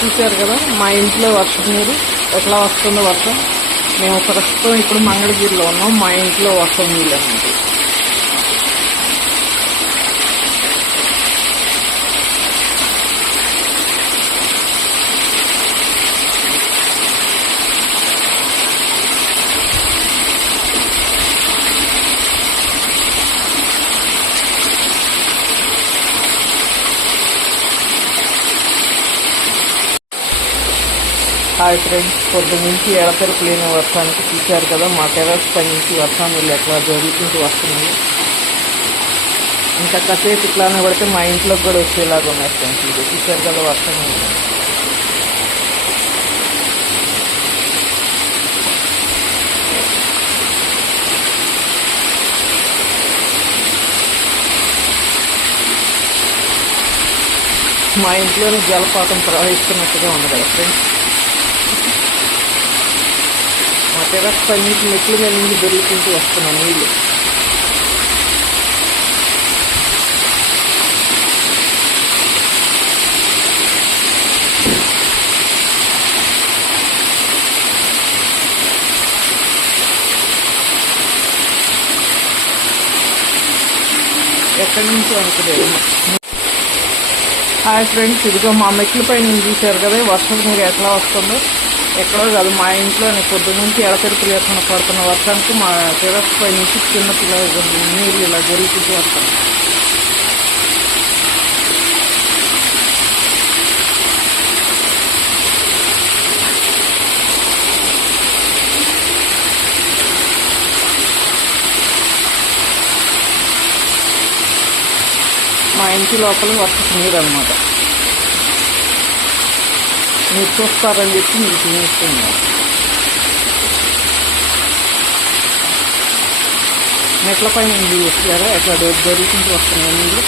చూశారు కదా మా ఇంట్లో వర్షం నీరు ఎట్లా వస్తుందో వర్షం. మేము ప్రస్తుతం ఇప్పుడు మంగళగిరిలో ఉన్నాం. మా ఇంట్లో వర్షం నీళ్ళు అన్నమాట. హాయ్ ఫ్రెండ్స్, పొద్దు నుంచి ఎడతెరపు లేని వర్షానికి చూశారు కదా మా టెర్రస్ పై నుంచి వర్షం నీళ్ళు ఎట్లా జరుగుతుంటూ వస్తున్నాయి. ఇంకా కాసేపు ఇట్లానే పడితే మా ఇంట్లోకి కూడా వచ్చేలాగా ఉన్నాయి ఫ్రెండ్స్. ఇది చూశారు కదా వర్షం నీళ్ళు. మా ఇంట్లోనే జలపాతం ప్రవహిస్తున్నట్టుగా ఉంది కదా ఫ్రెండ్స్. మా టెర్రస్ పై నుంచి మెట్ల మీద నుంచి దొరుకుతుంటూ వస్తున్నాం నీళ్ళు. ఎక్కడి నుంచో అనుకోలేదు. హాయ్ ఫ్రెండ్స్, ఇదిగో మా మెట్లపై నుంచి చూశారు కదా వర్షం నీరు ఎట్లా వస్తుందో. ఎక్కడో కాదు, మా ఇంట్లోనే పొద్దు నుంచి ఎడతెరిపి లేకుండా పడుతున్న వర్షానికి మా టెర్రస్ పై నుంచి చిన్న పిల్లలు నీళ్ళు ఇలా జరుగుతూ వస్తాయి. మా ఇంటి లోపల వర్షపు నీరు అనమాట. మీరు చూస్తారని చెప్పి మీకు చూపిస్తున్నాను. మెట్ల పైన చూసారా ఎట్లా జరుగుతుంటూ వస్తున్నాయి నీళ్ళు.